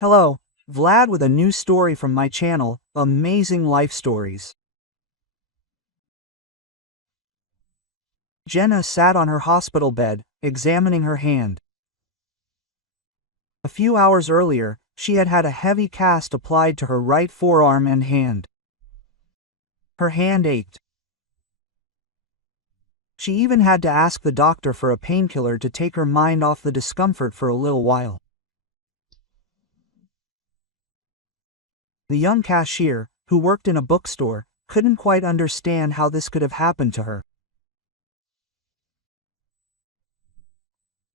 Hello, Vlad with a new story from my channel, Amazing Life Stories. Jenna sat on her hospital bed, examining her hand. A few hours earlier, she had had a heavy cast applied to her right forearm and hand. Her hand ached. She even had to ask the doctor for a painkiller to take her mind off the discomfort for a little while. The young cashier, who worked in a bookstore, couldn't quite understand how this could have happened to her.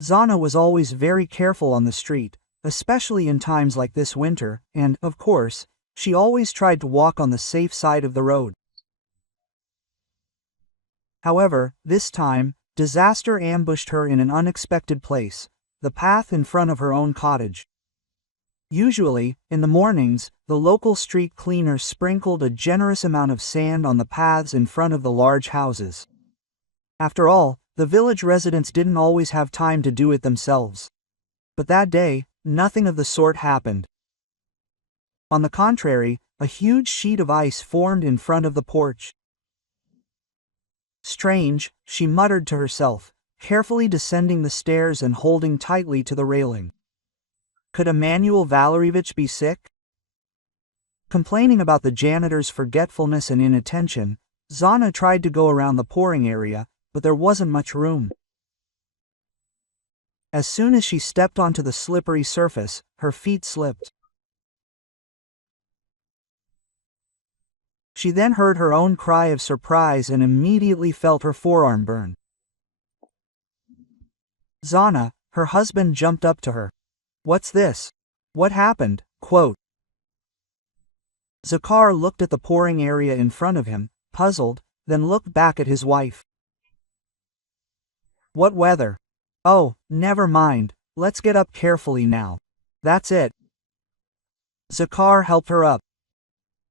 Zana was always very careful on the street, especially in times like this winter, and, of course, she always tried to walk on the safe side of the road. However, this time, disaster ambushed her in an unexpected place, the path in front of her own cottage. Usually, in the mornings, the local street cleaner sprinkled a generous amount of sand on the paths in front of the large houses. After all, the village residents didn't always have time to do it themselves. But that day, nothing of the sort happened. On the contrary, a huge sheet of ice formed in front of the porch. Strange, she muttered to herself, carefully descending the stairs and holding tightly to the railing. Could Emanuel Valerievich be sick? Complaining about the janitor's forgetfulness and inattention, Zana tried to go around the pouring area, but there wasn't much room. As soon as she stepped onto the slippery surface, her feet slipped. She then heard her own cry of surprise and immediately felt her forearm burn. Zana, her husband, jumped up to her. "What's this? What happened?" quote. Zakar looked at the pouring area in front of him, puzzled, then looked back at his wife. "What weather? Oh, never mind, let's get up carefully now. That's it." Zakar helped her up.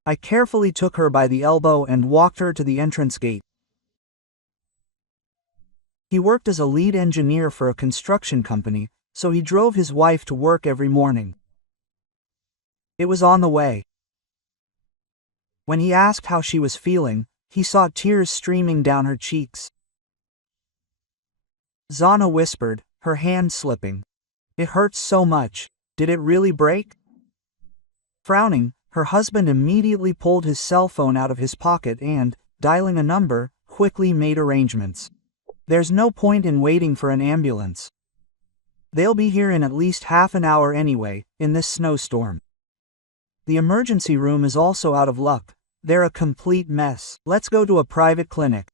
I carefully took her by the elbow and walked her to the entrance gate. He worked as a lead engineer for a construction company, so he drove his wife to work every morning. It was on the way. When he asked how she was feeling, he saw tears streaming down her cheeks. Zana whispered, her hand slipping. "It hurts so much. Did it really break?" Frowning, her husband immediately pulled his cell phone out of his pocket and, dialing a number, quickly made arrangements. "There's no point in waiting for an ambulance. They'll be here in at least half an hour anyway, in this snowstorm. The emergency room is also out of luck. They're a complete mess. Let's go to a private clinic.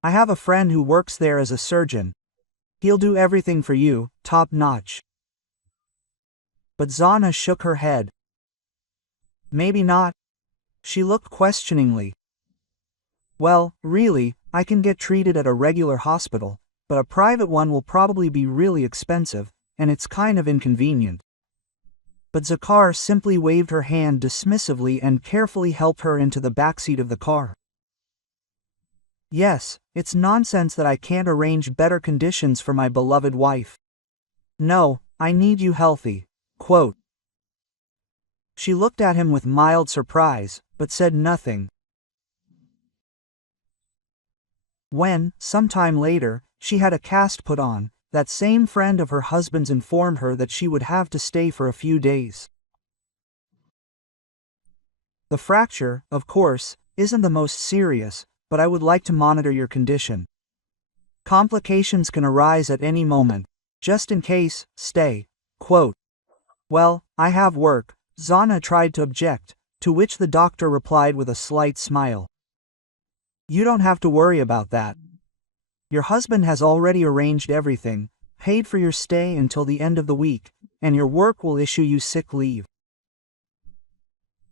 I have a friend who works there as a surgeon. He'll do everything for you, top notch." But Zana shook her head. "Maybe not." She looked questioningly. "Well, really, I can get treated at a regular hospital, but a private one will probably be really expensive, and it's kind of inconvenient." But Zakar simply waved her hand dismissively and carefully helped her into the backseat of the car. "Yes, it's nonsense that I can't arrange better conditions for my beloved wife. No, I need you healthy." Quote. She looked at him with mild surprise, but said nothing. When, sometime later, she had a cast put on, that same friend of her husband's informed her that she would have to stay for a few days. "The fracture, of course, isn't the most serious, but I would like to monitor your condition. Complications can arise at any moment. Just in case, stay." Quote. "Well, I have work," Zana tried to object, to which the doctor replied with a slight smile. "You don't have to worry about that. Your husband has already arranged everything, paid for your stay until the end of the week, and your work will issue you sick leave.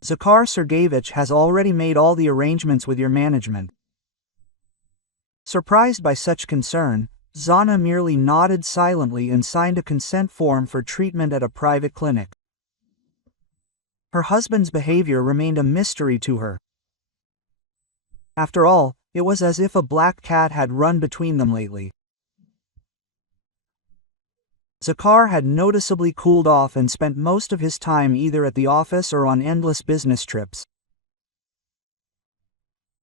Zakar Sergeyevich has already made all the arrangements with your management." Surprised by such concern, Zana merely nodded silently and signed a consent form for treatment at a private clinic. Her husband's behavior remained a mystery to her. After all, it was as if a black cat had run between them lately. Zakar had noticeably cooled off and spent most of his time either at the office or on endless business trips.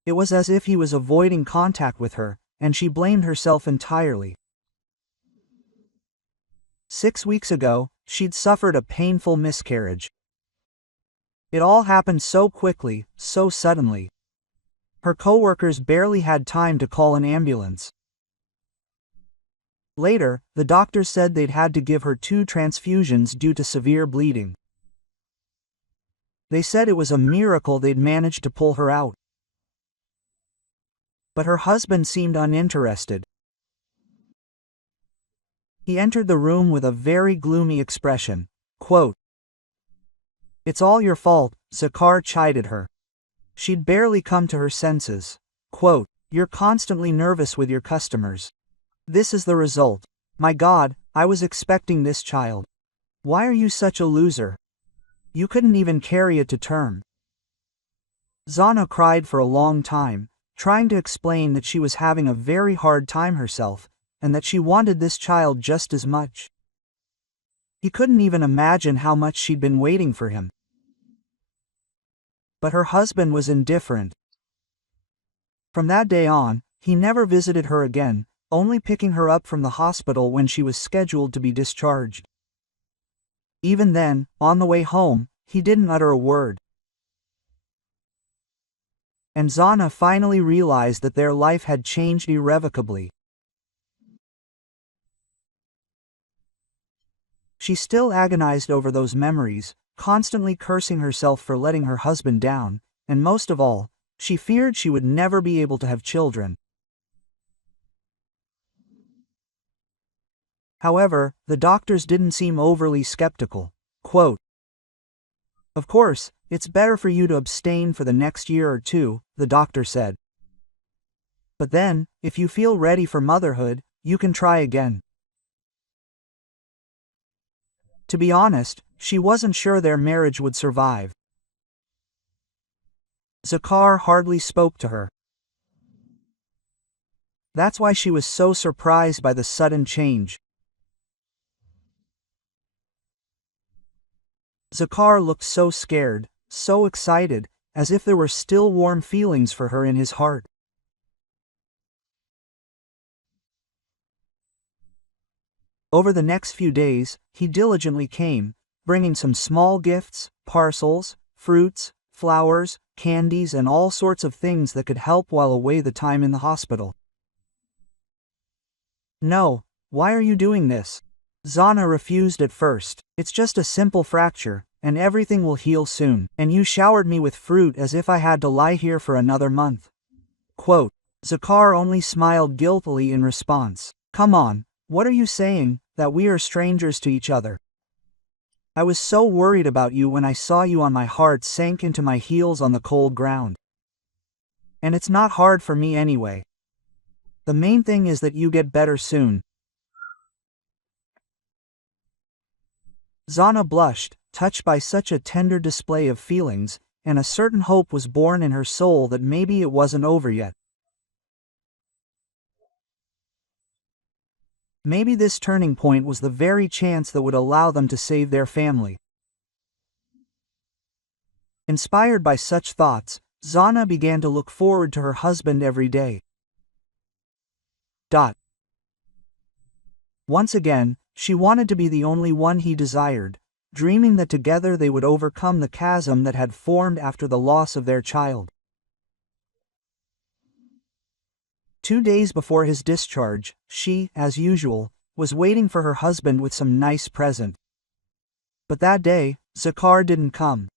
It was as if he was avoiding contact with her, and she blamed herself entirely. 6 weeks ago, she'd suffered a painful miscarriage. It all happened so quickly, so suddenly. Her coworkers barely had time to call an ambulance. Later, the doctors said they'd had to give her 2 transfusions due to severe bleeding. They said it was a miracle they'd managed to pull her out. But her husband seemed uninterested. He entered the room with a very gloomy expression. Quote, "It's all your fault," Zakar chided her. She'd barely come to her senses. Quote, "You're constantly nervous with your customers. This is the result. My God, I was expecting this child. Why are you such a loser? You couldn't even carry it to term." Zana cried for a long time, trying to explain that she was having a very hard time herself, and that she wanted this child just as much. He couldn't even imagine how much she'd been waiting for him. But her husband was indifferent. From that day on, he never visited her again, only picking her up from the hospital when she was scheduled to be discharged. Even then, on the way home, he didn't utter a word. And Zana finally realized that their life had changed irrevocably. She still agonized over those memories, constantly cursing herself for letting her husband down, and most of all, she feared she would never be able to have children. However, the doctors didn't seem overly skeptical. Quote, "Of course, it's better for you to abstain for the next year or 2, the doctor said. But then, if you feel ready for motherhood, you can try again." To be honest, she wasn't sure their marriage would survive. Zakar hardly spoke to her. That's why she was so surprised by the sudden change. Zakar looked so scared, so excited, as if there were still warm feelings for her in his heart. Over the next few days, he diligently came, bringing some small gifts, parcels, fruits, flowers, candies, and all sorts of things that could help while away the time in the hospital. "No, why are you doing this?" Zana refused at first. "It's just a simple fracture, and everything will heal soon, and you showered me with fruit as if I had to lie here for another month." Quote, Zakar only smiled guiltily in response. "Come on, what are you saying, that we are strangers to each other? I was so worried about you when I saw you on my heart sank into my heels on the cold ground. And it's not hard for me anyway. The main thing is that you get better soon." Zana blushed, touched by such a tender display of feelings, and a certain hope was born in her soul that maybe it wasn't over yet. Maybe this turning point was the very chance that would allow them to save their family. Inspired by such thoughts, Zana began to look forward to her husband every day. Once again, she wanted to be the only one he desired, dreaming that together they would overcome the chasm that had formed after the loss of their child. 2 days before his discharge, she, as usual, was waiting for her husband with some nice present. But that day, Zakar didn't come.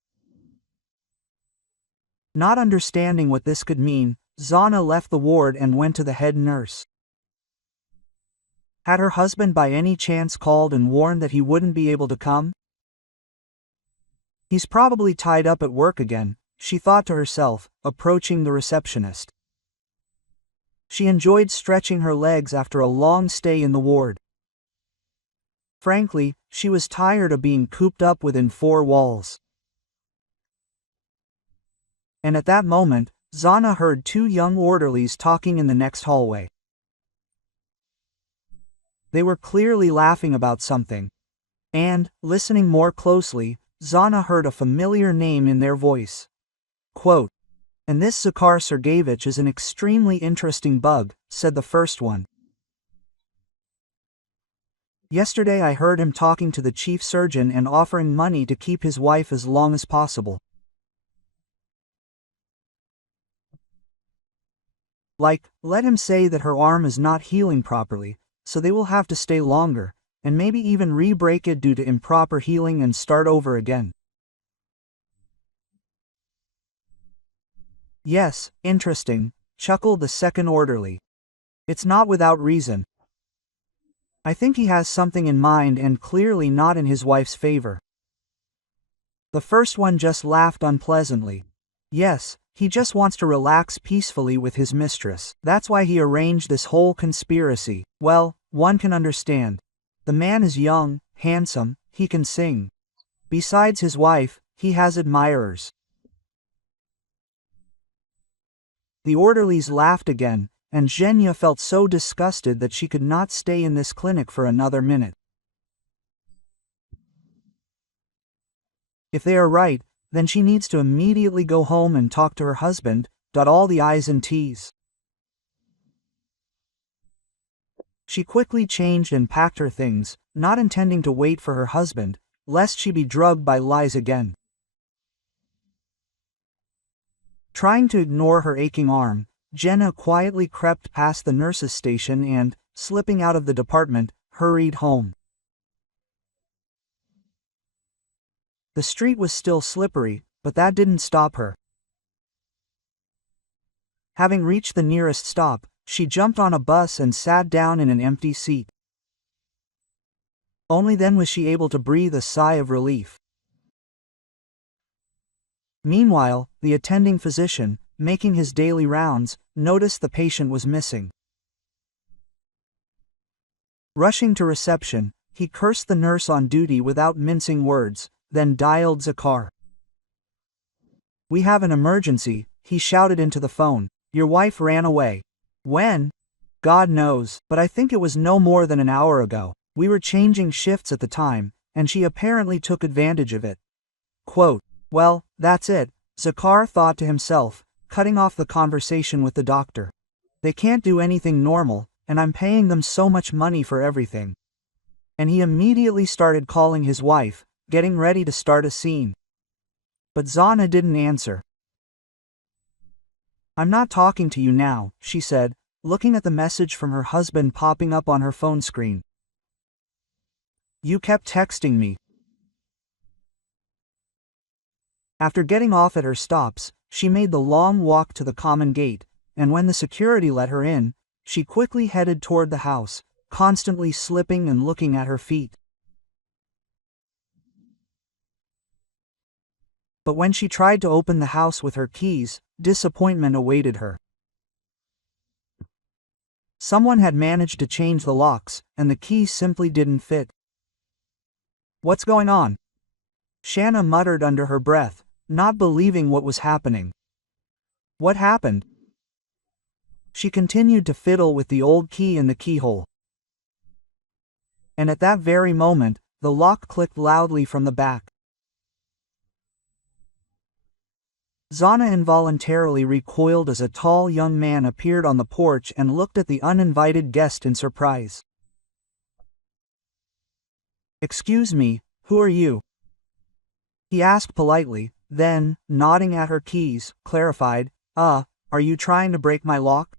Not understanding what this could mean, Zana left the ward and went to the head nurse. Had her husband by any chance called and warned that he wouldn't be able to come? "He's probably tied up at work again," she thought to herself, approaching the receptionist. She enjoyed stretching her legs after a long stay in the ward. Frankly, she was tired of being cooped up within 4 walls. And at that moment, Zana heard 2 young orderlies talking in the next hallway. They were clearly laughing about something. And, listening more closely, Zana heard a familiar name in their voice. Quote, "And this Zakhar Sergeyevich is an extremely interesting bug," said the first one. "Yesterday I heard him talking to the chief surgeon and offering money to keep his wife as long as possible. Like, let him say that her arm is not healing properly, so they will have to stay longer, and maybe even re-break it due to improper healing and start over again." "Yes, interesting," chuckled the second orderly. "It's not without reason. I think he has something in mind and clearly not in his wife's favor." The first one just laughed unpleasantly. "Yes, he just wants to relax peacefully with his mistress. That's why he arranged this whole conspiracy. Well, one can understand. The man is young, handsome, he can sing. Besides his wife, he has admirers." The orderlies laughed again, and Zhenya felt so disgusted that she could not stay in this clinic for another minute. If they are right, then she needs to immediately go home and talk to her husband, dot all the I's and T's. She quickly changed and packed her things, not intending to wait for her husband, lest she be drugged by lies again. Trying to ignore her aching arm, Jenna quietly crept past the nurse's station and, slipping out of the department, hurried home. The street was still slippery, but that didn't stop her. Having reached the nearest stop, she jumped on a bus and sat down in an empty seat. Only then was she able to breathe a sigh of relief. Meanwhile, the attending physician, making his daily rounds, noticed the patient was missing. Rushing to reception, he cursed the nurse on duty without mincing words, then dialed Zakhar. "We have an emergency," he shouted into the phone. "Your wife ran away." "When?" "God knows, but I think it was no more than an hour ago. We were changing shifts at the time, and she apparently took advantage of it." Quote, "Well, that's it," Zakhar thought to himself, cutting off the conversation with the doctor. "They can't do anything normal, and I'm paying them so much money for everything." And he immediately started calling his wife, getting ready to start a scene. But Zana didn't answer. "I'm not talking to you now," she said, looking at the message from her husband popping up on her phone screen. "You kept texting me." After getting off at her stops, she made the long walk to the common gate, and when the security let her in, she quickly headed toward the house, constantly slipping and looking at her feet. But when she tried to open the house with her keys, disappointment awaited her. Someone had managed to change the locks, and the keys simply didn't fit. "What's going on?" Shanna muttered under her breath, not believing what was happening. "What happened?" She continued to fiddle with the old key in the keyhole. And at that very moment, the lock clicked loudly from the back. Zana involuntarily recoiled as a tall young man appeared on the porch and looked at the uninvited guest in surprise. "Excuse me, who are you?" he asked politely, then, nodding at her keys, clarified, Are you trying to break my lock?"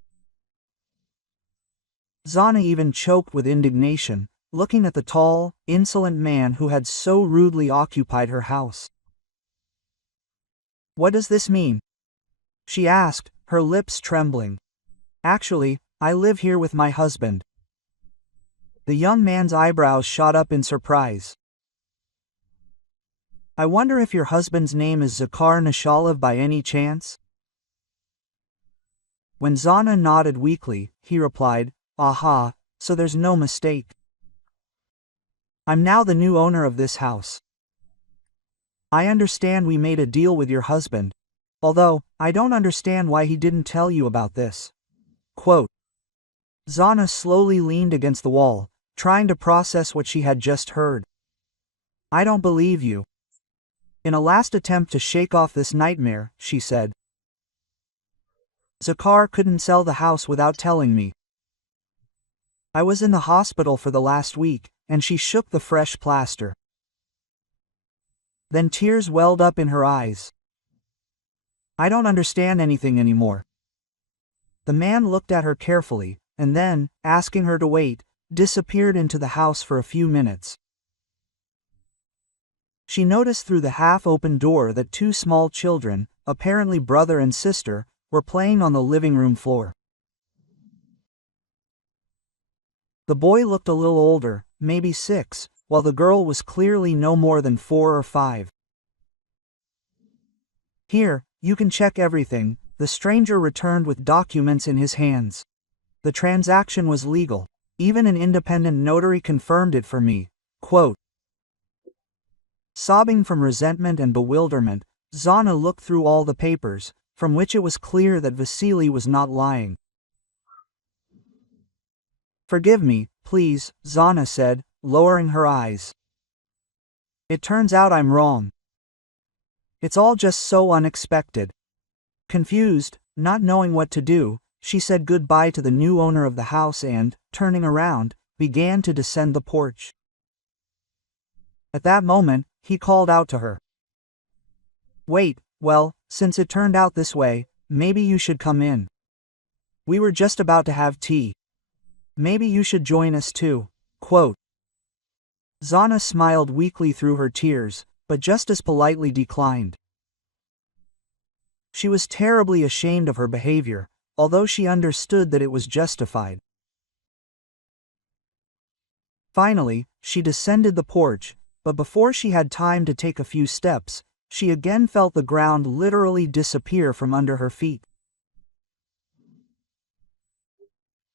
Zana even choked with indignation, looking at the tall, insolent man who had so rudely occupied her house. "What does this mean?" she asked, her lips trembling. "Actually, I live here with my husband." The young man's eyebrows shot up in surprise. "I wonder if your husband's name is Zakhar Nishalev by any chance?" When Zana nodded weakly, he replied, "Aha, so there's no mistake. I'm now the new owner of this house. I understand we made a deal with your husband, although, I don't understand why he didn't tell you about this." Quote. Zana slowly leaned against the wall, trying to process what she had just heard. "I don't believe you." In a last attempt to shake off this nightmare, she said, "Zakar couldn't sell the house without telling me. I was in the hospital for the last week," and she shook the fresh plaster. Then tears welled up in her eyes. "I don't understand anything anymore." The man looked at her carefully, and then, asking her to wait, disappeared into the house for a few minutes. She noticed through the half-open door that two small children, apparently brother and sister, were playing on the living room floor. The boy looked a little older, maybe 6, while the girl was clearly no more than 4 or 5. "Here, you can check everything," the stranger returned with documents in his hands. "The transaction was legal. Even an independent notary confirmed it for me." Quote. Sobbing from resentment and bewilderment, Zana looked through all the papers, from which it was clear that Vasily was not lying. "Forgive me, please," Zana said, lowering her eyes. "It turns out I'm wrong. It's all just so unexpected." Confused, not knowing what to do, she said goodbye to the new owner of the house and, turning around, began to descend the porch. At that moment, he called out to her. "Wait, well, since it turned out this way, maybe you should come in. We were just about to have tea. Maybe you should join us too." Quote. Zana smiled weakly through her tears, but just as politely declined. She was terribly ashamed of her behavior, although she understood that it was justified. Finally, she descended the porch, but before she had time to take a few steps, she again felt the ground literally disappear from under her feet.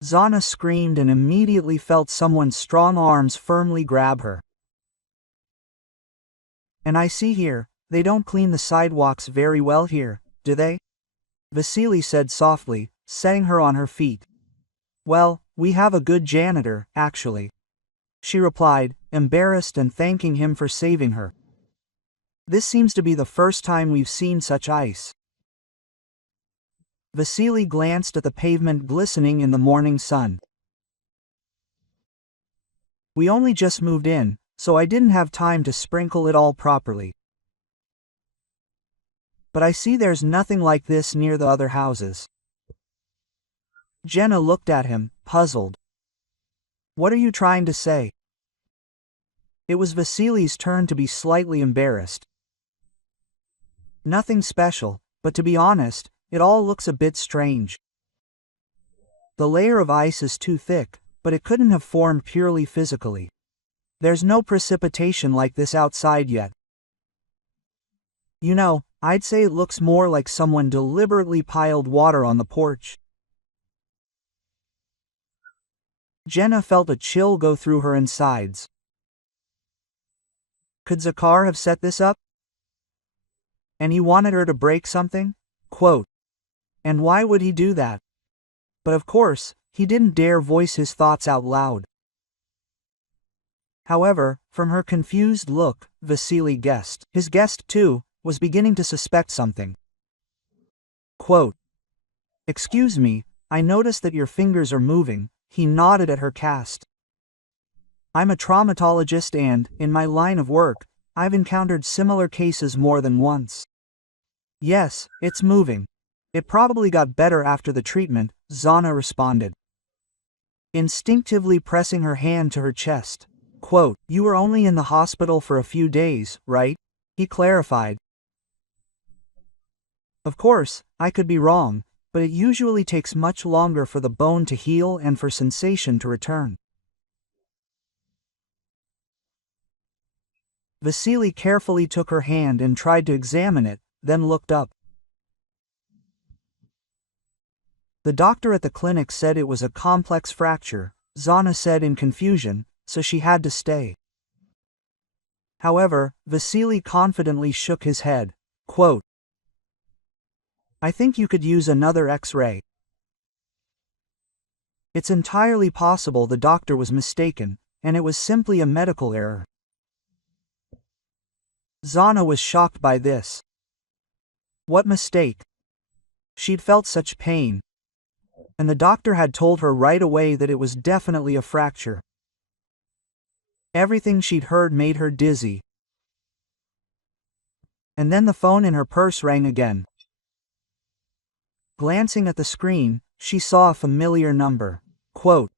Zana screamed and immediately felt someone's strong arms firmly grab her. "And I see here, they don't clean the sidewalks very well here, do they?" Vasily said softly, setting her on her feet. "Well, we have a good janitor, actually," she replied, embarrassed and thanking him for saving her. "This seems to be the first time we've seen such ice." Vasily glanced at the pavement glistening in the morning sun. "We only just moved in, so I didn't have time to sprinkle it all properly. But I see there's nothing like this near the other houses." Jenna looked at him, puzzled. "What are you trying to say?" It was Vasily's turn to be slightly embarrassed. "Nothing special, but to be honest, it all looks a bit strange. The layer of ice is too thick, but it couldn't have formed purely physically. There's no precipitation like this outside yet. You know, I'd say it looks more like someone deliberately piled water on the porch." Jenna felt a chill go through her insides. Could Zakar have set this up? And he wanted her to break something? Quote. And why would he do that? But of course, he didn't dare voice his thoughts out loud. However, from her confused look, Vasily guessed. His guest, too, was beginning to suspect something. Quote. "Excuse me, I noticed that your fingers are moving," he nodded at her cast. "I'm a traumatologist and, in my line of work, I've encountered similar cases more than once." "Yes, it's moving. It probably got better after the treatment," Zana responded, instinctively pressing her hand to her chest. Quote, "You were only in the hospital for a few days, right?" he clarified. "Of course, I could be wrong, but it usually takes much longer for the bone to heal and for sensation to return." Vasily carefully took her hand and tried to examine it, then looked up. "The doctor at the clinic said it was a complex fracture," Zana said in confusion, "so she had to stay." However, Vasily confidently shook his head. Quote, "I think you could use another X-ray." It's entirely possible the doctor was mistaken, and it was simply a medical error. Zana was shocked by this. What mistake? She'd felt such pain. And the doctor had told her right away that it was definitely a fracture. Everything she'd heard made her dizzy. And then the phone in her purse rang again. Glancing at the screen, she saw a familiar number. Quote,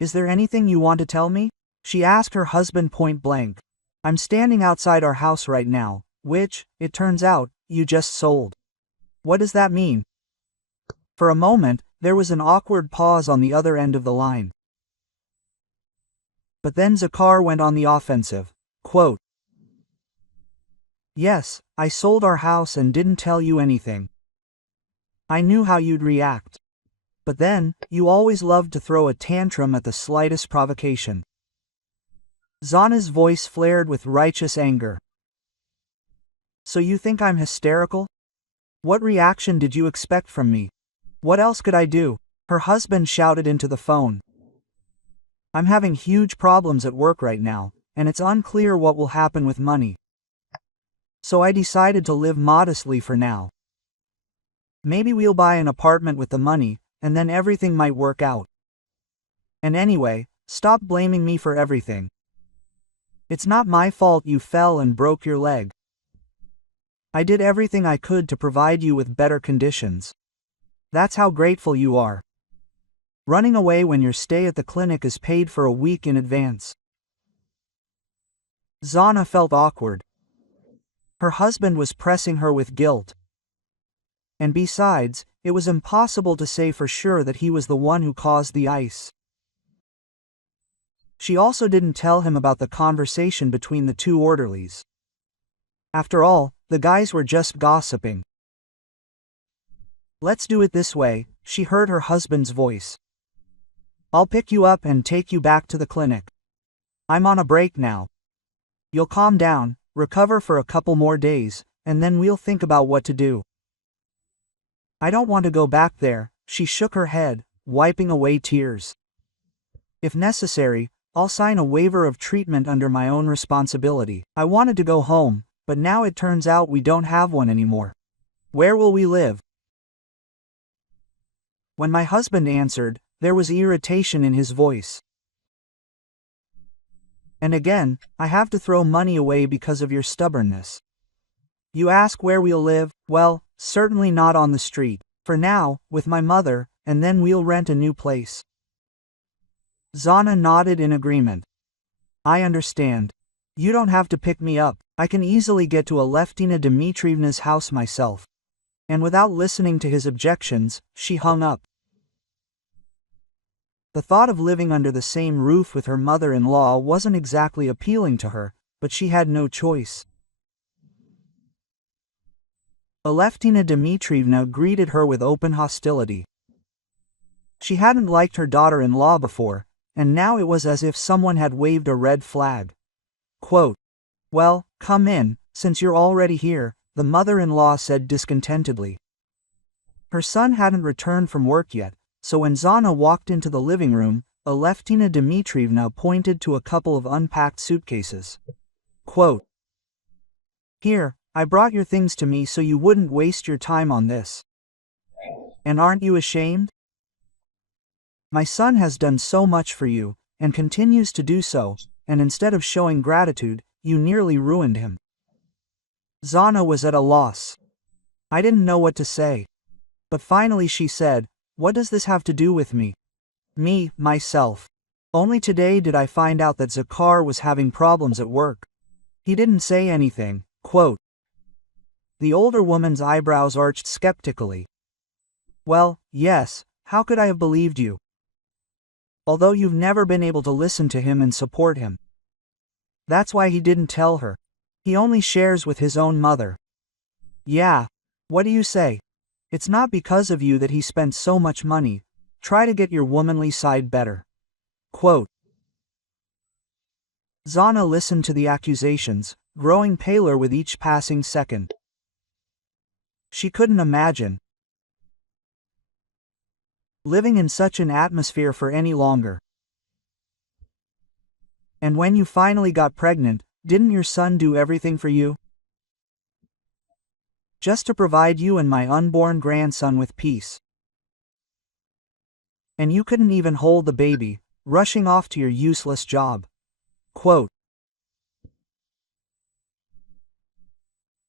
"Is there anything you want to tell me?" She asked her husband point blank. "I'm standing outside our house right now, which, it turns out, you just sold." "What does that mean?" For a moment, there was an awkward pause on the other end of the line. But then Zakar went on the offensive. Quote, "Yes, I sold our house and didn't tell you anything. I knew how you'd react. But then, you always loved to throw a tantrum at the slightest provocation." Zana's voice flared with righteous anger. "So you think I'm hysterical? What reaction did you expect from me? What else could I do?" Her husband shouted into the phone. "I'm having huge problems at work right now, and it's unclear what will happen with money. So I decided to live modestly for now. Maybe we'll buy an apartment with the money, and then everything might work out. And anyway, stop blaming me for everything. It's not my fault you fell and broke your leg. I did everything I could to provide you with better conditions. That's how grateful you are. Running away when your stay at the clinic is paid for a week in advance." Zana felt awkward. Her husband was pressing her with guilt. And besides, it was impossible to say for sure that he was the one who caused the ice. She also didn't tell him about the conversation between the two orderlies. After all, the guys were just gossiping. "Let's do it this way," she heard her husband's voice. "I'll pick you up and take you back to the clinic. I'm on a break now. You'll calm down, recover for a couple more days, and then we'll think about what to do." "I don't want to go back there," she shook her head, wiping away tears. "If necessary, I'll sign a waiver of treatment under my own responsibility. I wanted to go home, but now it turns out we don't have one anymore. Where will we live?" When my husband answered, there was irritation in his voice. "And again, I have to throw money away because of your stubbornness. You ask where we'll live? Well, certainly not on the street. For now, with my mother, and then we'll rent a new place." Zana nodded in agreement. "I understand. You don't have to pick me up. I can easily get to Aleftina Dmitrievna's house myself." And without listening to his objections, she hung up. The thought of living under the same roof with her mother-in-law wasn't exactly appealing to her, but she had no choice. Aleftina Dmitrievna greeted her with open hostility. She hadn't liked her daughter-in-law before, and now it was as if someone had waved a red flag. Quote, "Well, come in, since you're already here," the mother-in-law said discontentedly. Her son hadn't returned from work yet, so when Zana walked into the living room, Aleftina Dmitrievna pointed to a couple of unpacked suitcases. Quote, "Here, I brought your things to me so you wouldn't waste your time on this. And aren't you ashamed? My son has done so much for you, and continues to do so, and instead of showing gratitude, you nearly ruined him." Zana was at a loss. I didn't know what to say. But finally she said, "What does this have to do with me? Me, myself. Only today did I find out that Zakar was having problems at work. He didn't say anything." Quote. The older woman's eyebrows arched skeptically. "Well, yes, how could I have believed you? Although you've never been able to listen to him and support him. That's why he didn't tell her. He only shares with his own mother." "Yeah, what do you say? It's not because of you that he spent so much money. Try to get your womanly side better." Quote. Zana listened to the accusations, growing paler with each passing second. She couldn't imagine living in such an atmosphere for any longer. And when you finally got pregnant, didn't your son do everything for you? Just to provide you and my unborn grandson with peace. And you couldn't even hold the baby, rushing off to your useless job. Quote.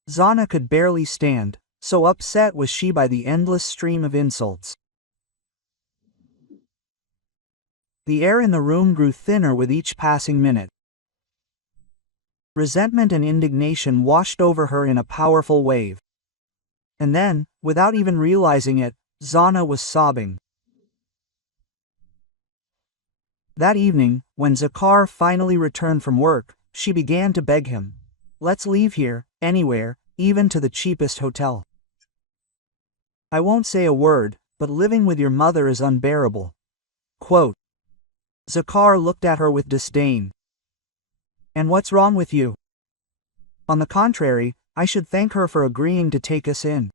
Zana could barely stand, so upset was she by the endless stream of insults. The air in the room grew thinner with each passing minute. Resentment and indignation washed over her in a powerful wave. And then, without even realizing it, Zana was sobbing. That evening, when Zakar finally returned from work, she began to beg him. Let's leave here, anywhere, even to the cheapest hotel. I won't say a word, but living with your mother is unbearable. Quote. Zakar looked at her with disdain. And what's wrong with you? On the contrary, I should thank her for agreeing to take us in.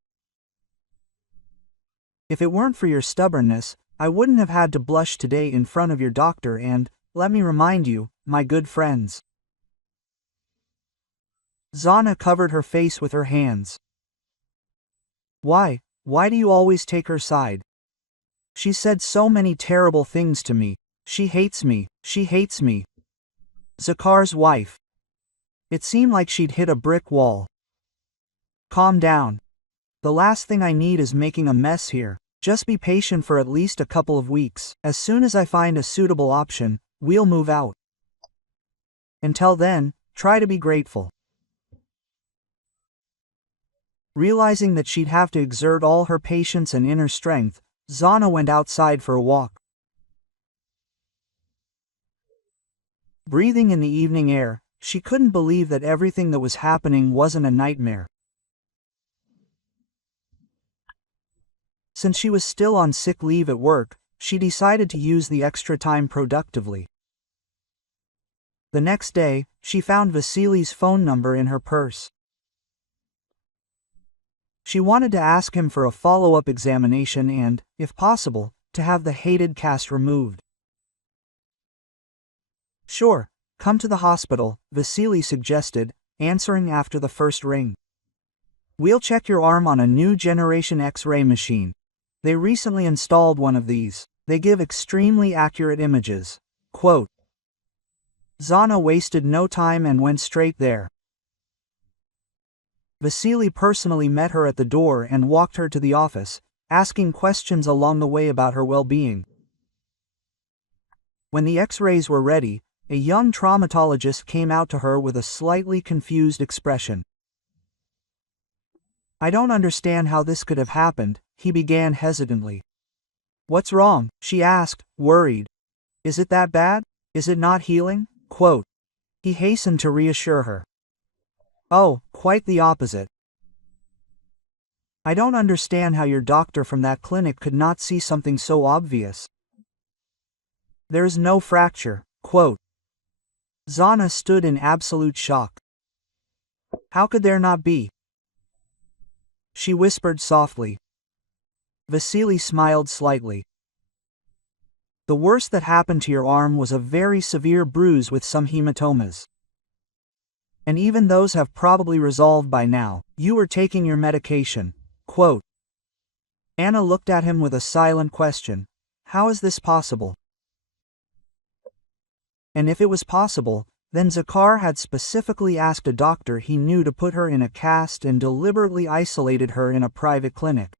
If it weren't for your stubbornness, I wouldn't have had to blush today in front of your doctor and, let me remind you, my good friends. Zana covered her face with her hands. Why do you always take her side? She said so many terrible things to me. She hates me. Zakar's wife. It seemed like she'd hit a brick wall. Calm down. The last thing I need is making a mess here. Just be patient for at least a couple of weeks. As soon as I find a suitable option, we'll move out. Until then, try to be grateful. Realizing that she'd have to exert all her patience and inner strength, Zana went outside for a walk. Breathing in the evening air, she couldn't believe that everything that was happening wasn't a nightmare. Since she was still on sick leave at work, she decided to use the extra time productively. The next day, she found Vasily's phone number in her purse. She wanted to ask him for a follow-up examination and, if possible, to have the hated cast removed. Sure, come to the hospital, Vasily suggested, answering after the first ring. We'll check your arm on a new generation X-ray machine. They recently installed one of these. They give extremely accurate images. Quote. Zana wasted no time and went straight there. Vasily personally met her at the door and walked her to the office, asking questions along the way about her well-being. When the X-rays were ready, a young traumatologist came out to her with a slightly confused expression. I don't understand how this could have happened, he began hesitantly. What's wrong? She asked, worried. Is it that bad? Is it not healing? Quote. He hastened to reassure her. Oh, quite the opposite. I don't understand how your doctor from that clinic could not see something so obvious. There's no fracture. Quote. Zana stood in absolute shock. How could there not be? She whispered softly. Vasily smiled slightly. The worst that happened to your arm was a very severe bruise with some hematomas. And even those have probably resolved by now. You were taking your medication. Quote. Anna looked at him with a silent question. How is this possible? And if it was possible, then Zakar had specifically asked a doctor he knew to put her in a cast and deliberately isolated her in a private clinic.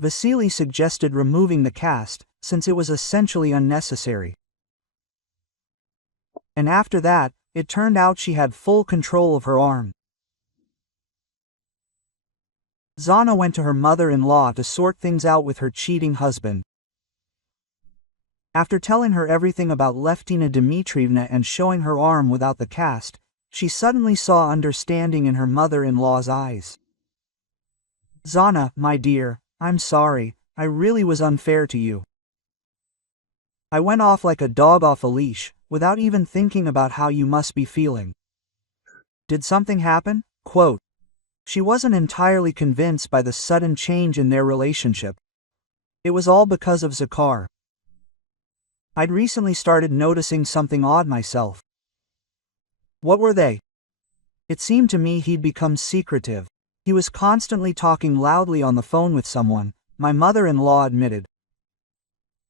Vasily suggested removing the cast, since it was essentially unnecessary. And after that, it turned out she had full control of her arm. Zana went to her mother-in-law to sort things out with her cheating husband. After telling her everything about Leftina Dmitrievna and showing her arm without the cast, she suddenly saw understanding in her mother-in-law's eyes. Zana, my dear, I'm sorry, I really was unfair to you. I went off like a dog off a leash, without even thinking about how you must be feeling. Did something happen? Quote. She wasn't entirely convinced by the sudden change in their relationship. It was all because of Zakar. I'd recently started noticing something odd myself. What were they? It seemed to me he'd become secretive. He was constantly talking loudly on the phone with someone, my mother-in-law admitted.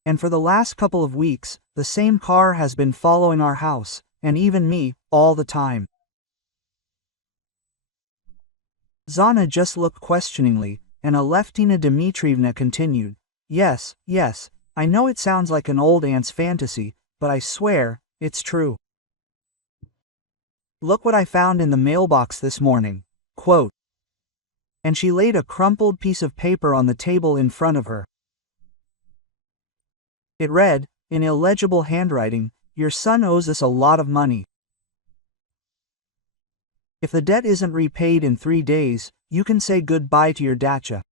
And for the last couple of weeks, the same car has been following our house, and even me, all the time. Zana just looked questioningly, and Aleftina Dmitrievna continued, Yes, I know it sounds like an old aunt's fantasy, but I swear, it's true. Look what I found in the mailbox this morning, quote. And she laid a crumpled piece of paper on the table in front of her. It read, in illegible handwriting, Your son owes us a lot of money. If the debt isn't repaid in 3 days, you can say goodbye to your dacha.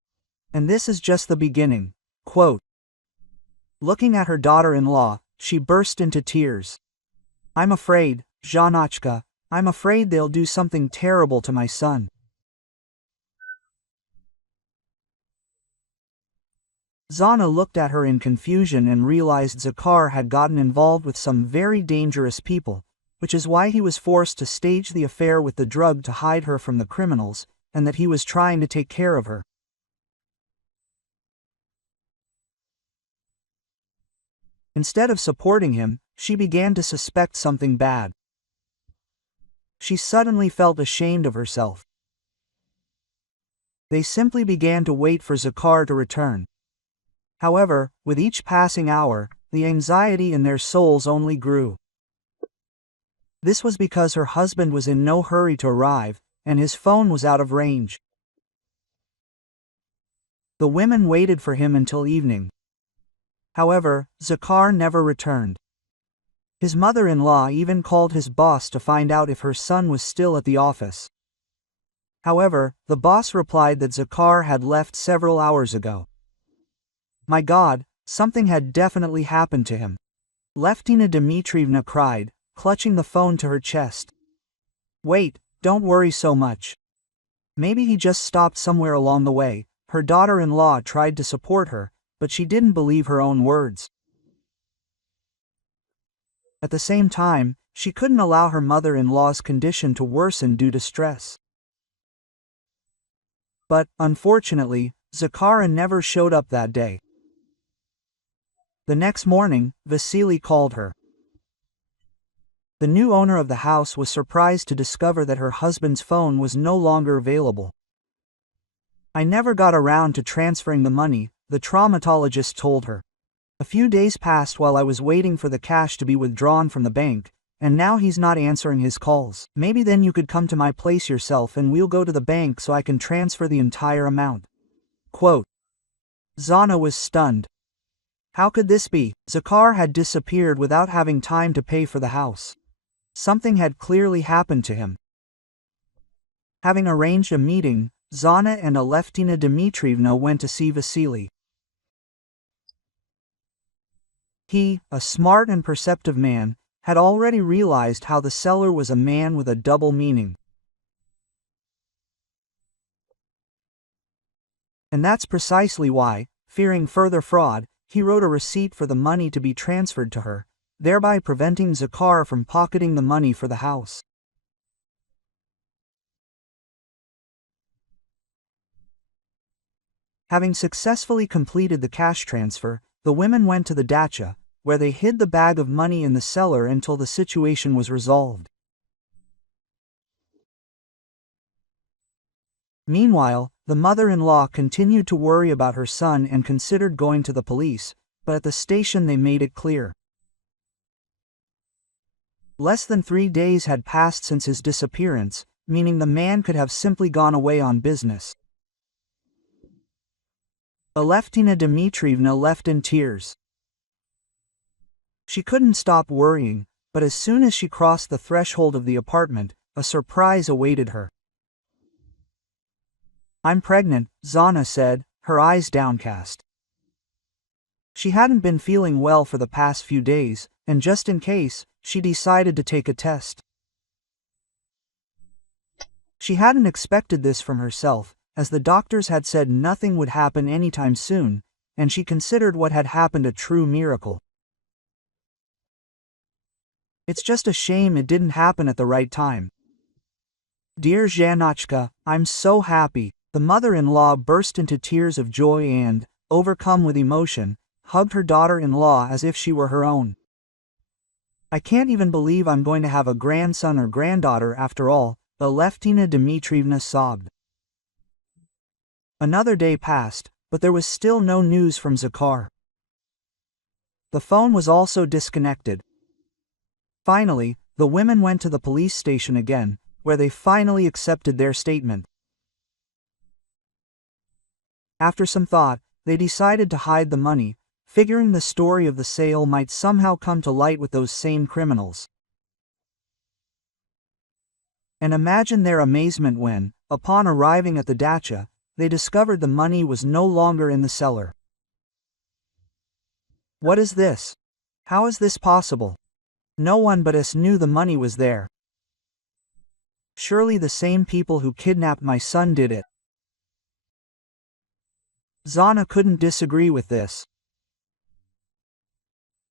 And this is just the beginning, quote. Looking at her daughter-in-law, she burst into tears. I'm afraid, Zhanachka, I'm afraid they'll do something terrible to my son. Zana looked at her in confusion and realized Zakar had gotten involved with some very dangerous people, which is why he was forced to stage the affair with the drug to hide her from the criminals, and that he was trying to take care of her. Instead of supporting him, she began to suspect something bad. She suddenly felt ashamed of herself. They simply began to wait for Zakar to return. However, with each passing hour, the anxiety in their souls only grew. This was because her husband was in no hurry to arrive, and his phone was out of range. The women waited for him until evening. However, Zakar never returned. His mother-in-law even called his boss to find out if her son was still at the office. However, the boss replied that Zakar had left several hours ago. My God, something had definitely happened to him. Aleftina Dmitrievna cried, clutching the phone to her chest. Wait, don't worry so much. Maybe he just stopped somewhere along the way. Her daughter-in-law tried to support her, but she didn't believe her own words. At the same time, she couldn't allow her mother-in-law's condition to worsen due to stress. But, unfortunately, Zakara never showed up that day. The next morning, Vasily called her. The new owner of the house was surprised to discover that her husband's phone was no longer available. I never got around to transferring the money, the traumatologist told her. A few days passed while I was waiting for the cash to be withdrawn from the bank, and now he's not answering his calls. Maybe then you could come to my place yourself and we'll go to the bank so I can transfer the entire amount. Quote. Zana was stunned. How could this be? Zakar had disappeared without having time to pay for the house. Something had clearly happened to him. Having arranged a meeting, Zana and Aleftina Dmitrievna went to see Vasily. He, a smart and perceptive man, had already realized how the seller was a man with a double meaning. And that's precisely why, fearing further fraud, he wrote a receipt for the money to be transferred to her, thereby preventing Zakar from pocketing the money for the house. Having successfully completed the cash transfer, the women went to the dacha, where they hid the bag of money in the cellar until the situation was resolved. Meanwhile, the mother-in-law continued to worry about her son and considered going to the police, but at the station they made it clear. Less than 3 days had passed since his disappearance, meaning the man could have simply gone away on business. Aleftina Dmitrievna left in tears. She couldn't stop worrying, but as soon as she crossed the threshold of the apartment, a surprise awaited her. I'm pregnant, Zana said, her eyes downcast. She hadn't been feeling well for the past few days, and just in case, she decided to take a test. She hadn't expected this from herself, as the doctors had said nothing would happen anytime soon, and she considered what had happened a true miracle. It's just a shame it didn't happen at the right time. Dear Zhanochka, I'm so happy. The mother-in-law burst into tears of joy and, overcome with emotion, hugged her daughter-in-law as if she were her own. I can't even believe I'm going to have a grandson or granddaughter after all, Aleftina Dmitrievna sobbed. Another day passed, but there was still no news from Zakhar. The phone was also disconnected. Finally, the women went to the police station again, where they finally accepted their statement. After some thought, they decided to hide the money, figuring the story of the sale might somehow come to light with those same criminals. And imagine their amazement when, upon arriving at the dacha, they discovered the money was no longer in the cellar. What is this? How is this possible? No one but us knew the money was there. Surely the same people who kidnapped my son did it. Zana couldn't disagree with this.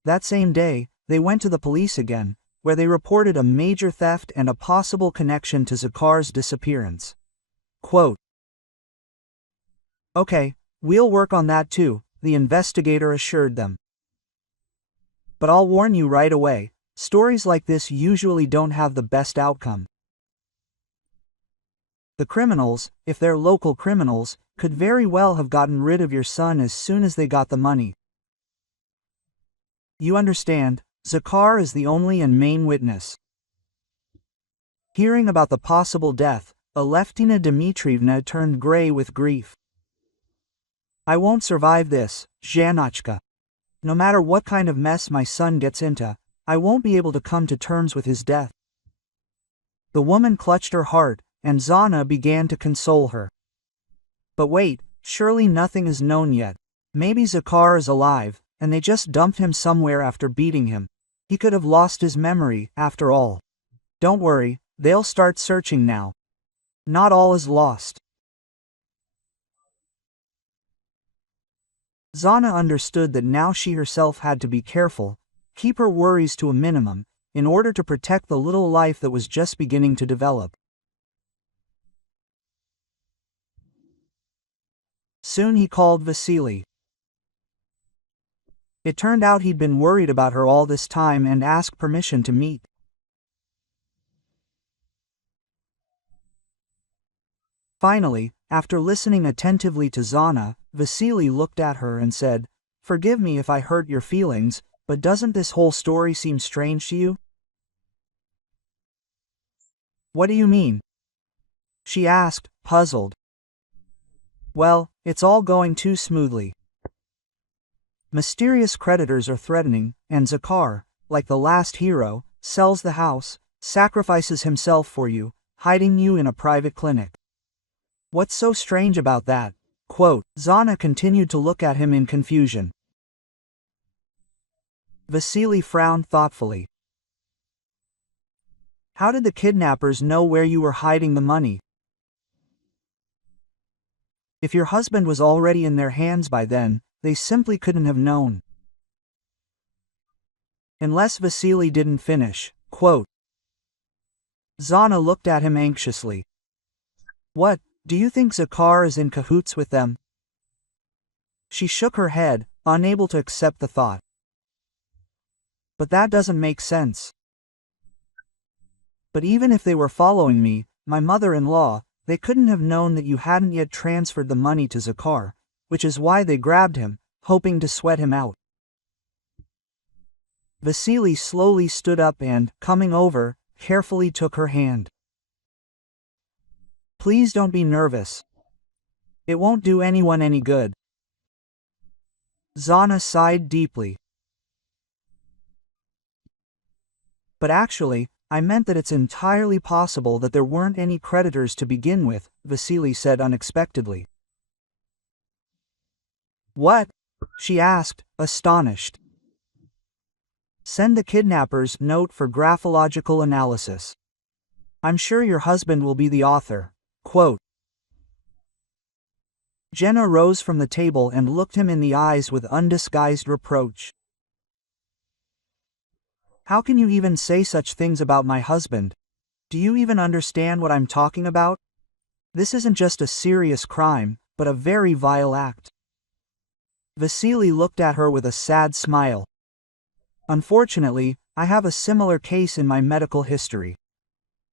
That same day, they went to the police again, where they reported a major theft and a possible connection to Zakhar's disappearance. Quote, "Okay, we'll work on that too," the investigator assured them. "But I'll warn you right away, stories like this usually don't have the best outcome. The criminals, if they're local criminals, could very well have gotten rid of your son as soon as they got the money. You understand, Zakhar is the only and main witness." Hearing about the possible death, Aleftina Dmitrievna turned gray with grief. "I won't survive this, Zhanochka. No matter what kind of mess my son gets into, I won't be able to come to terms with his death." The woman clutched her heart, and Zana began to console her. "But wait, surely nothing is known yet. Maybe Zakhar is alive, and they just dumped him somewhere after beating him. He could have lost his memory, after all. Don't worry, they'll start searching now. Not all is lost." Zana understood that now she herself had to be careful, keep her worries to a minimum, in order to protect the little life that was just beginning to develop. Soon he called Vasily. It turned out he'd been worried about her all this time and asked permission to meet. Finally, after listening attentively to Zana, Vasily looked at her and said, "Forgive me if I hurt your feelings, but doesn't this whole story seem strange to you?" "What do you mean?" she asked, puzzled. "Well, it's all going too smoothly. Mysterious creditors are threatening, and Zakhar, like the last hero, sells the house, sacrifices himself for you, hiding you in a private clinic. What's so strange about that?" Quote, Zana continued to look at him in confusion. Vasily frowned thoughtfully. "How did the kidnappers know where you were hiding the money? If your husband was already in their hands by then, they simply couldn't have known." Unless Vasily didn't finish. Quote, Zana looked at him anxiously. "What, do you think Zakhar is in cahoots with them?" She shook her head, unable to accept the thought. "But that doesn't make sense. But even if they were following me, my mother-in-law, they couldn't have known that you hadn't yet transferred the money to Zakhar, which is why they grabbed him, hoping to sweat him out." Vasily slowly stood up and, coming over, carefully took her hand. "Please don't be nervous. It won't do anyone any good." Zana sighed deeply. "But actually, I meant that it's entirely possible that there weren't any creditors to begin with," Vasily said unexpectedly. "What?" she asked, astonished. "Send the kidnappers note for graphological analysis. I'm sure your husband will be the author." Quote. Jenna rose from the table and looked him in the eyes with undisguised reproach. How can you even say such things about my husband? Do you even understand what I'm talking about? This isn't just a serious crime, but a very vile act." Vasily looked at her with a sad smile. "Unfortunately, I have a similar case in my medical history.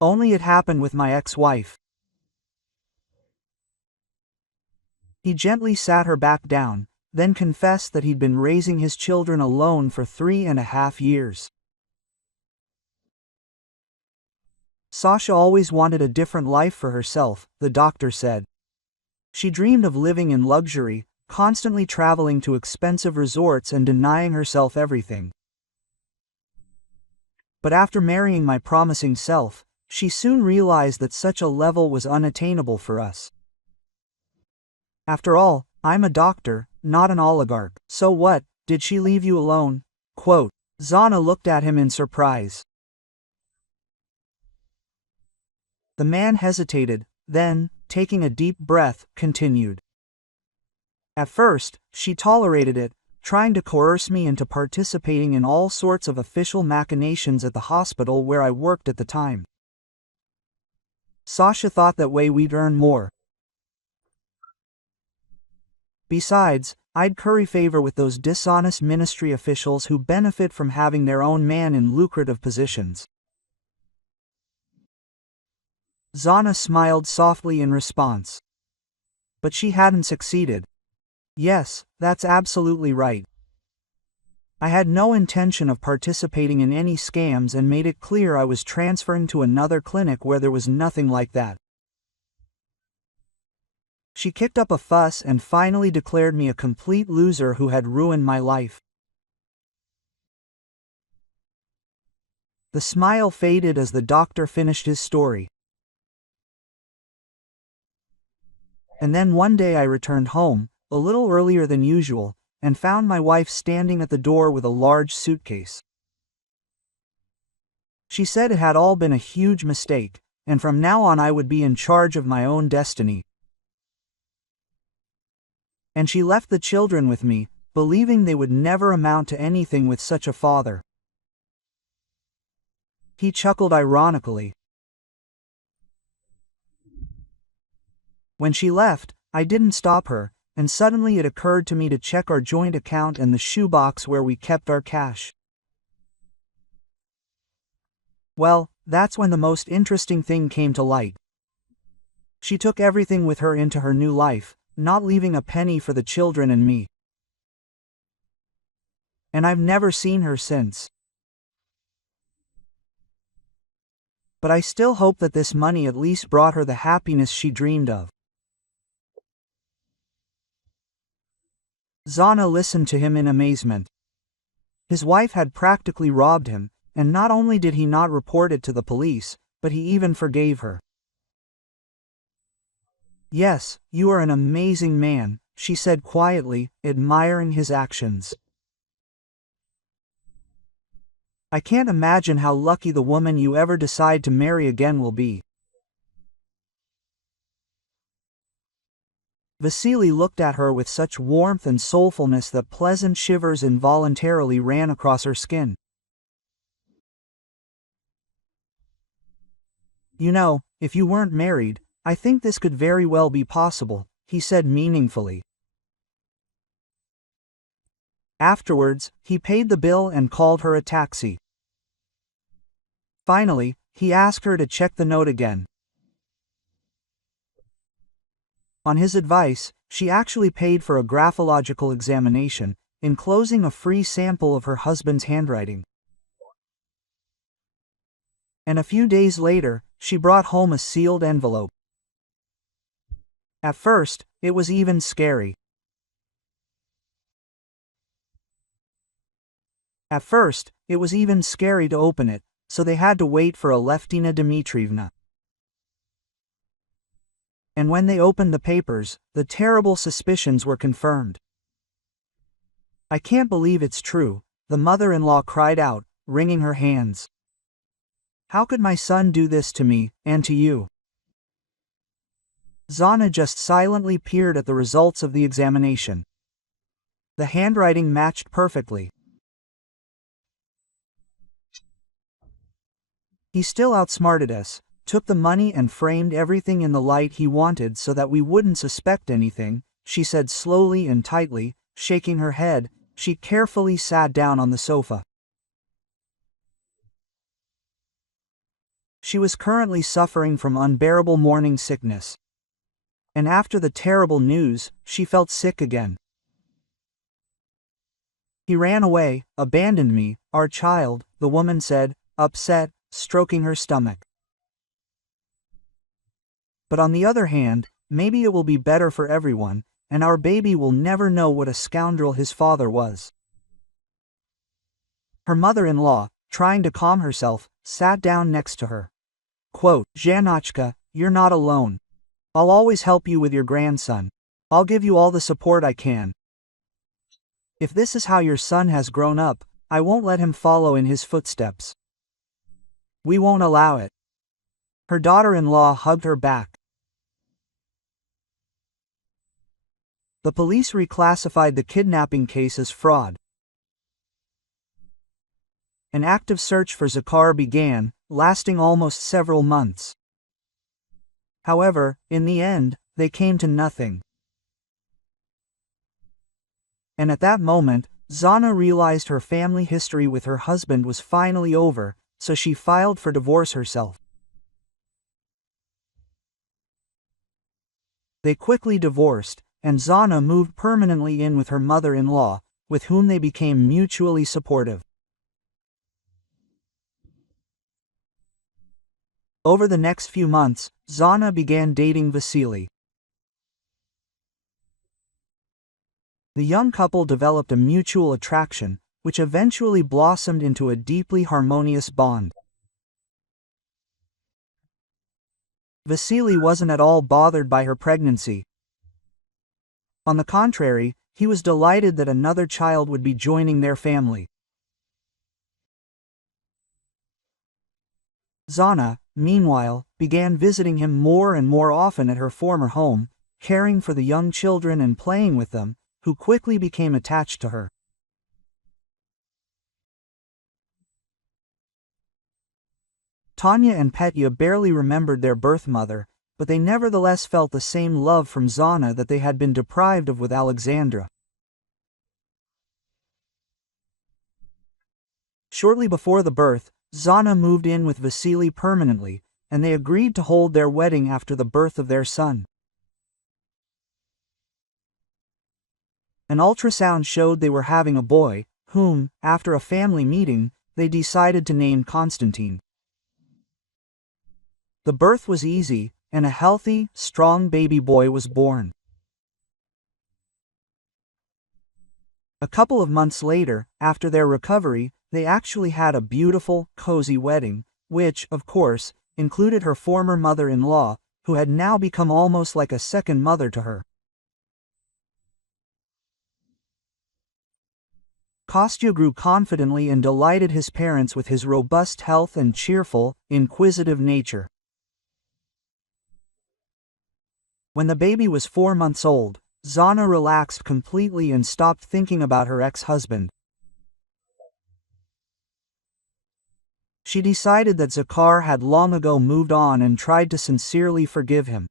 Only it happened with my ex-wife." He gently sat her back down, then confessed that he'd been raising his children alone for 3.5 years. Sasha always wanted a different life for herself, the doctor said. She dreamed of living in luxury, constantly traveling to expensive resorts and denying herself everything. But after marrying my promising self, she soon realized that such a level was unattainable for us. After all, I'm a doctor, not an oligarch. So what, did she leave you alone? Quote. Zana looked at him in surprise. The man hesitated, then, taking a deep breath, continued. At first, she tolerated it, trying to coerce me into participating in all sorts of official machinations at the hospital where I worked at the time. Sasha thought that way we'd earn more. Besides, I'd curry favor with those dishonest ministry officials who benefit from having their own man in lucrative positions. Zana smiled softly in response. But she hadn't succeeded. Yes, that's absolutely right. I had no intention of participating in any scams and made it clear I was transferring to another clinic where there was nothing like that. She kicked up a fuss and finally declared me a complete loser who had ruined my life. The smile faded as the doctor finished his story. And then one day I returned home, a little earlier than usual, and found my wife standing at the door with a large suitcase. She said it had all been a huge mistake, and from now on I would be in charge of my own destiny. And she left the children with me, believing they would never amount to anything with such a father. He chuckled ironically. When she left, I didn't stop her, and suddenly it occurred to me to check our joint account and the shoebox where we kept our cash. Well, that's when the most interesting thing came to light. She took everything with her into her new life, not leaving a penny for the children and me. And I've never seen her since. But I still hope that this money at least brought her the happiness she dreamed of. Zana listened to him in amazement. His wife had practically robbed him, and not only did he not report it to the police, but he even forgave her. Yes, you are an amazing man, she said quietly, admiring his actions. I can't imagine how lucky the woman you ever decide to marry again will be. Vasily looked at her with such warmth and soulfulness that pleasant shivers involuntarily ran across her skin. You know, if you weren't married, I think this could very well be possible, he said meaningfully. Afterwards, he paid the bill and called her a taxi. Finally, he asked her to check the note again. On his advice, she actually paid for a graphological examination, enclosing a free sample of her husband's handwriting. And a few days later, she brought home a sealed envelope. At first, it was even scary. To open it, so they had to wait for Aleftina Dmitrievna. And when they opened the papers, the terrible suspicions were confirmed. I can't believe it's true, the mother-in-law cried out, wringing her hands. How could my son do this to me, and to you? Zana just silently peered at the results of the examination. The handwriting matched perfectly. He still outsmarted us, took the money and framed everything in the light he wanted so that we wouldn't suspect anything, she said slowly and tightly, shaking her head. She carefully sat down on the sofa. She was currently suffering from unbearable morning sickness. And after the terrible news, she felt sick again. He ran away, abandoned me, our child, the woman said, upset, stroking her stomach. But on the other hand, maybe it will be better for everyone, and our baby will never know what a scoundrel his father was. Her mother-in-law, trying to calm herself, sat down next to her. Quote, Janachka, you're not alone. I'll always help you with your grandson. I'll give you all the support I can. If this is how your son has grown up, I won't let him follow in his footsteps. We won't allow it. Her daughter-in-law hugged her back. The police reclassified the kidnapping case as fraud. An active search for Zakar began, lasting almost several months. However, in the end, they came to nothing. And at that moment, Zana realized her family history with her husband was finally over, so she filed for divorce herself. They quickly divorced, and Zana moved permanently in with her mother-in-law, with whom they became mutually supportive. Over the next few months, Zana began dating Vasily. The young couple developed a mutual attraction, which eventually blossomed into a deeply harmonious bond. Vasily wasn't at all bothered by her pregnancy. On the contrary, he was delighted that another child would be joining their family. Zana, meanwhile, began visiting him more and more often at her former home, caring for the young children and playing with them, who quickly became attached to her. Tanya and Petya barely remembered their birth mother, but they nevertheless felt the same love from Zana that they had been deprived of with Alexandra. Shortly before the birth, Zana moved in with Vasily permanently, and they agreed to hold their wedding after the birth of their son. An ultrasound showed they were having a boy, whom, after a family meeting, they decided to name Konstantin. The birth was easy, and a healthy, strong baby boy was born. A couple of months later, after their recovery, they actually had a beautiful, cozy wedding, which, of course, included her former mother-in-law, who had now become almost like a second mother to her. Kostya grew confidently and delighted his parents with his robust health and cheerful, inquisitive nature. When the baby was 4 months old, Zana relaxed completely and stopped thinking about her ex-husband. She decided that Zakar had long ago moved on and tried to sincerely forgive him.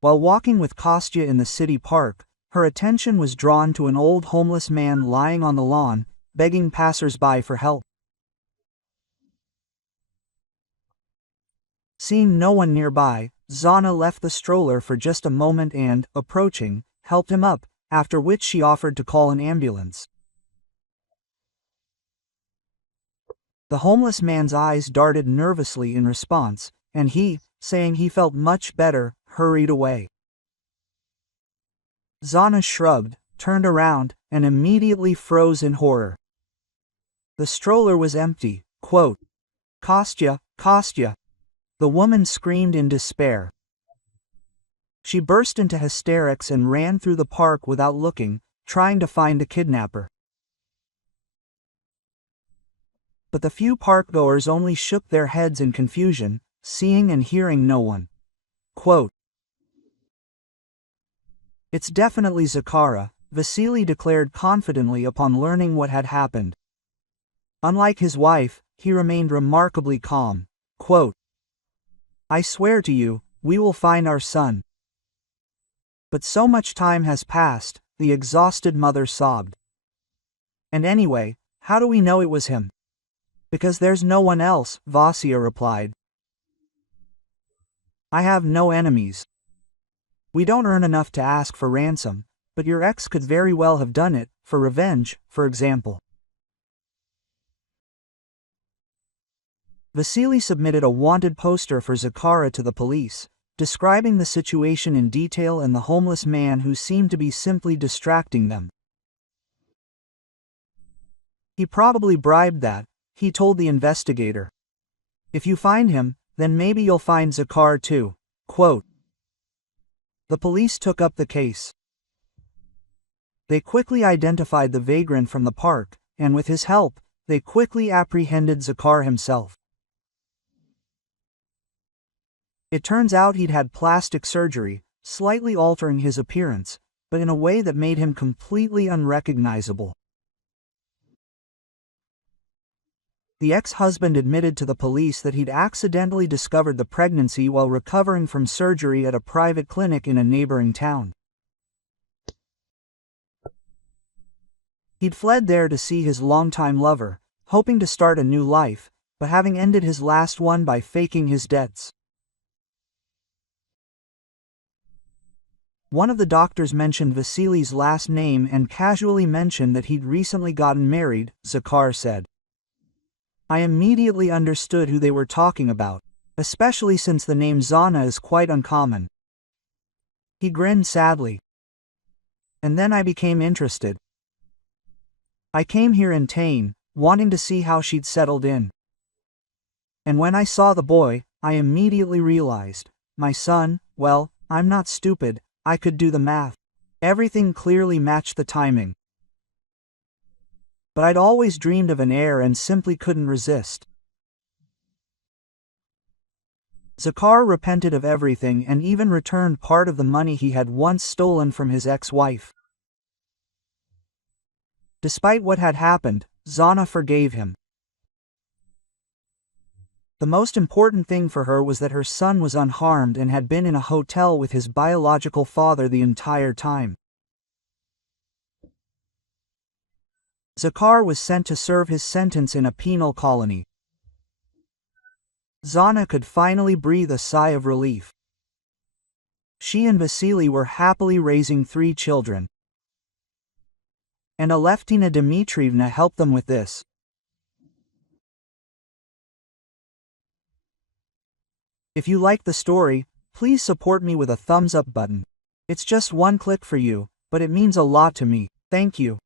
While walking with Kostya in the city park, her attention was drawn to an old homeless man lying on the lawn, begging passers-by for help. Seeing no one nearby, Zana left the stroller for just a moment and, approaching, helped him up, after which she offered to call an ambulance. The homeless man's eyes darted nervously in response, and he, saying he felt much better, hurried away. Zana shrugged, turned around, and immediately froze in horror. The stroller was empty. Quote, Kostya, Kostya! The woman screamed in despair. She burst into hysterics and ran through the park without looking, trying to find the kidnapper. But the few parkgoers only shook their heads in confusion, seeing and hearing no one. Quote, It's definitely Zakara, Vasily declared confidently upon learning what had happened. Unlike his wife, he remained remarkably calm. Quote, "I swear to you, we will find our son." But so much time has passed, the exhausted mother sobbed. "And anyway, how do we know it was him?" "Because there's no one else," Vasya replied. "I have no enemies. We don't earn enough to ask for ransom, but your ex could very well have done it, for revenge, for example." Vasily submitted a wanted poster for Zakara to the police, describing the situation in detail and the homeless man who seemed to be simply distracting them. "He probably bribed that," he told the investigator. "If you find him, then maybe you'll find Zakar too." Quote, the police took up the case. They quickly identified the vagrant from the park, and with his help, they quickly apprehended Zakar himself. It turns out he'd had plastic surgery, slightly altering his appearance, but in a way that made him completely unrecognizable. The ex-husband admitted to the police that he'd accidentally discovered the pregnancy while recovering from surgery at a private clinic in a neighboring town. He'd fled there to see his longtime lover, hoping to start a new life, but having ended his last one by faking his debts. One of the doctors mentioned Vasily's last name and casually mentioned that he'd recently gotten married, Zakar said. "I immediately understood who they were talking about, especially since the name Zana is quite uncommon." He grinned sadly. "And then I became interested. I came here in Tain, wanting to see how she'd settled in. And when I saw the boy, I immediately realized, my son, well, I'm not stupid, I could do the math. Everything clearly matched the timing. But I'd always dreamed of an heir and simply couldn't resist." Zakar repented of everything and even returned part of the money he had once stolen from his ex-wife. Despite what had happened, Zana forgave him. The most important thing for her was that her son was unharmed and had been in a hotel with his biological father the entire time. Zakar was sent to serve his sentence in a penal colony. Zana could finally breathe a sigh of relief. She and Vasily were happily raising 3 children. And Aleftina Dmitrievna helped them with this. If you like the story, please support me with a thumbs up button. It's just one click for you, but it means a lot to me. Thank you.